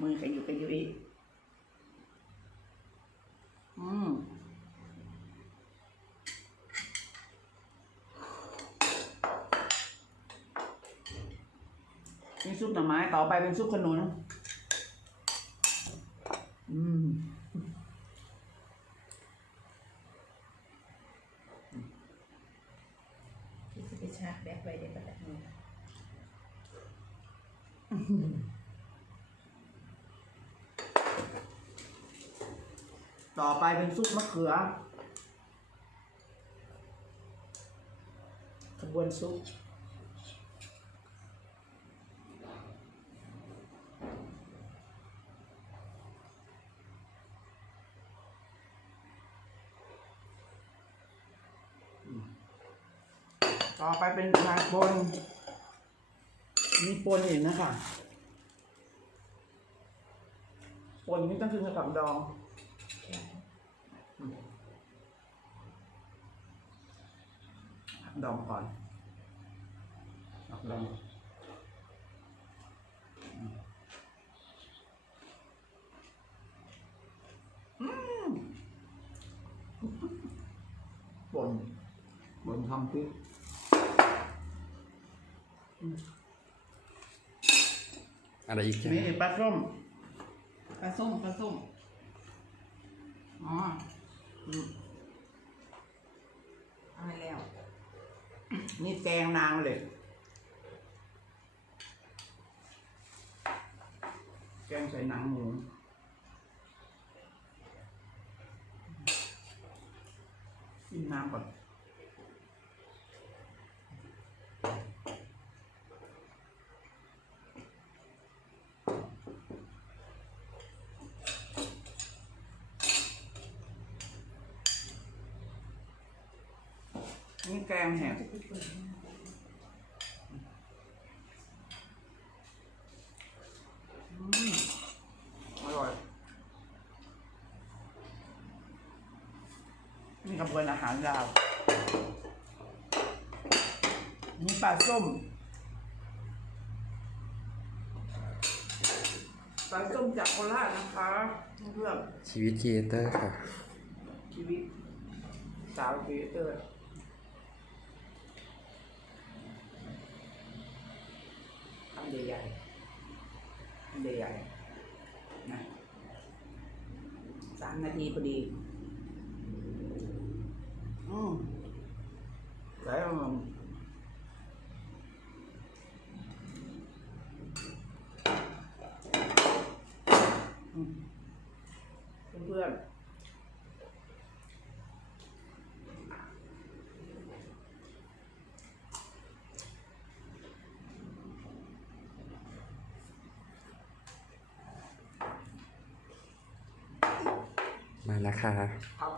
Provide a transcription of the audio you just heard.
มือขยุกขยุยอืมนี่ซุปหน่อไม้ต่อไปเป็นซุปขนุน อืมที่จะไปชาร์จแบตไว้เดี๋ยวก็ตัดมือ ต่อไปเป็นซุปมะเขือกระบวนซุปต่อไปเป็นลายปนมีปนอีกนะคะปนนี่ต้องขึ้นกับดอง ดองก่อนดองอืมบนบนทำพริกอะไรอีกจ้ะนี่ปลาส้มปลาส้มปลาส้มอ๋ออืม เอาให้แล้ว นี่แกงนางเลยแกงใส่หนังหมูกินน้ำก่อน นี่แกงแหบอืมอร่อย นี่กระบวนอาหารลาวนี่ปลาส้ม ปลาส้มจากโคราชนะคะเพื่อนชีวิตครีเอเตอร์ค่ะชีวิตสาวครีเอเตอร์ทำ ใหญ่ๆทำใหญ่ๆนะสามนาทีพอดี อืมแล้วมันอืมเพื่อนๆ มาแล้วค่ะขอบ